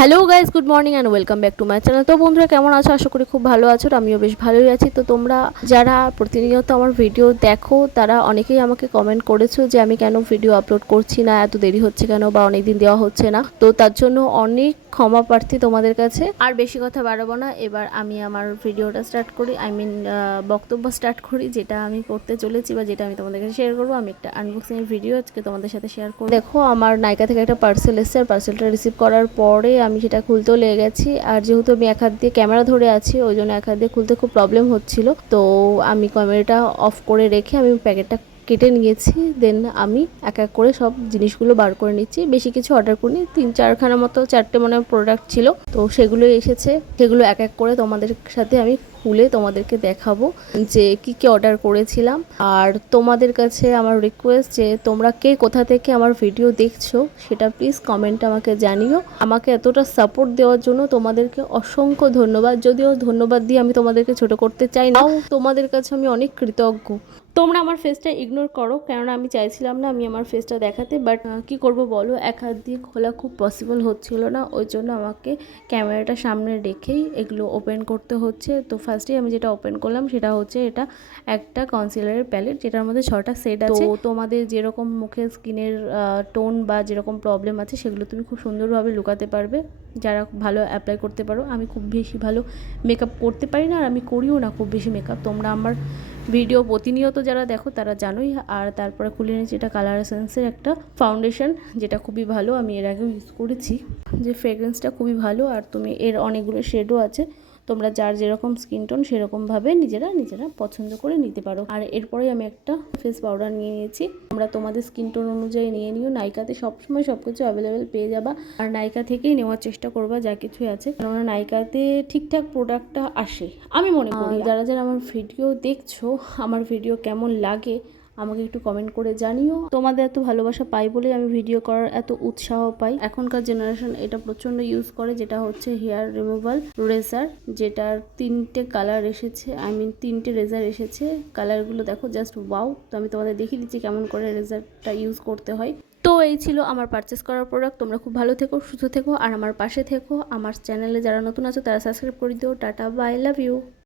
Hello guys good morning and welcome back to my channel. তো বন্ধুরা, কেমন আছো? আশা করি খুব ভালো আছো, আমিও বেশ ভালোই আছি। তো তোমরা যারা প্রতিনিয়ত আমার ভিডিও দেখো, তারা অনেকেই আমাকে কমেন্ট করেছ যে আমি কেন ভিডিও আপলোড করছি না, এত দেরি হচ্ছে কেন বা অনেক দিন দেওয়া হচ্ছে না। তো তার জন্য অনেক ক্ষমা প্রার্থী তোমাদের কাছে। আর বেশি কথা বাড়াবো না, এবার আমি আমার ভিডিওটা স্টার্ট করি। আই মিন বক্তব্য স্টার্ট করি, যেটা আমি করতে চলেছি বা যেটা আমি তোমাদের কাছে শেয়ার করব। আমি একটা আনবক্সিং ভিডিও আজকে তোমাদের সাথে শেয়ার করব। দেখো, আমার নায়িকা থেকে একটা পার্সেল এসেছে, আর পার্সেলটা রিসিভ করার পরে আমি সেটা খুলতেও লেগে গেছি। আর যেহেতু আমি এক হাত দিয়ে ক্যামেরা ধরে আছি, ওই জন্য এক হাত দিয়ে খুলতে খুব প্রবলেম হচ্ছিল। তো আমি ক্যামেরাটা অফ করে রেখে আমি প্যাকেটটা কেটে নিয়েছি দেন আমি এক এক করে সব জিনিসগুলো বার করে নিচ্ছি। বেশি কিছু অর্ডার করিনি, তিন চারখানা মতো চারটে মনে প্রোডাক্ট ছিল। তো সেগুলো এসেছে, সেগুলো এক এক করে তোমাদের সাথে আমি খুলে তোমাদেরকে দেখাবো যে কি কি অর্ডার করেছিলাম। আর তোমাদের কাছে আমার রিকোয়েস্ট যে তোমরা কে কোথা থেকে আমার ভিডিও দেখছ, সেটা প্লিজ কমেন্ট আমাকে জানিও। আমাকে এতটা সাপোর্ট দেওয়ার জন্য তোমাদেরকে অসংখ্য ধন্যবাদ। যদিও ধন্যবাদ দিয়ে আমি তোমাদেরকে ছোট করতে চাই না তোমাদের কাছে আমি অনেক কৃতজ্ঞ। তোমরা আমার ফেসটা ইগনোর করো কেননা আমি চাইছিলাম না আমি আমার ফেসটা দেখাতে বাট কি করব বলো? এক হাত দিয়ে খোলা খুব পসিবল হচ্ছিল না ওই জন্য আমাকে ক্যামেরাটা সামনে রেখেই এগুলো ওপেন করতে হচ্ছে। তো ফার্স্টেই আমি যেটা ওপেন করলাম সেটা হচ্ছে এটা একটা কনসিলারের প্যালেট যেটার মধ্যে ছটা সেট আছে। তো তোমাদের যেরকম মুখে স্কিনের টোন বা যেরকম প্রবলেম আছে সেগুলো তুমি খুব সুন্দরভাবে লুকাতে পারবে। যারা ভালো অ্যাপ্লাই করতে পারো আমি খুব বেশি ভালো মেকআপ করতে পারি না আর আমি করিও না খুব বেশি মেকআপ তোমরা আমার ভিডিও প্রতিনিয়ত যারা দেখো তারা জানোই। আর তারপরে খুলে নিয়েছি এটা কালার এসেন্সের একটা ফাউন্ডেশন যেটা খুবই ভালো, আমি এর আগেও ইউজ করেছি। যে ফ্রেগ্রেন্সটা খুবই ভালো, আর তুমি এর অনেকগুলো শেডও আছে। তোমরা যার যেরকম স্কিন টোন সেরকমভাবে নিজেরা নিজেরা পছন্দ করে নিতে পারো। আর এরপরে আমি একটা ফেস পাউডার নিয়ে নিয়েছি। তোমরা তোমাদের স্কিন টোন অনুযায়ী নিয়ে নিও। নাইকাতে সবসময় সব কিছু অ্যাভেলেবেল পেয়ে যাবা। আর নাইকা থেকেই নেওয়ার চেষ্টা করবা যা কিছুই আছে। কেননা নাইকাতে ঠিকঠাক প্রোডাক্টটা আসে। আমি মনে করি যারা যারা আমার ভিডিও দেখছ আমার ভিডিও কেমন লাগে আমাকে একটু কমেন্ট করে জানিও। তোমাদের এত ভালোবাসা পাই বলেই আমি ভিডিও করার এত উৎসাহ পাই। এখনকার জেনারেশন এটা প্রচণ্ড ইউজ করে, যেটা হচ্ছে হেয়ার রিমুভাল রেজার যেটার তিনটে কালার এসেছে আই মিন তিনটে রেজার এসেছে। কালারগুলো দেখো জাস্ট ওয়াও তো আমি তোমাদের দেখিয়ে দিচ্ছি কেমন করে রেজারটা ইউজ করতে হয়। তো এই ছিল আমার পারচেস করার প্রোডাক্ট তোমরা খুব ভালো থেকো, সুস্থ থেকো, আর আমার পাশে থেকো। আমার চ্যানেলে যারা নতুন আছো, তারা সাবস্ক্রাইব করে দিও। Tata bye love you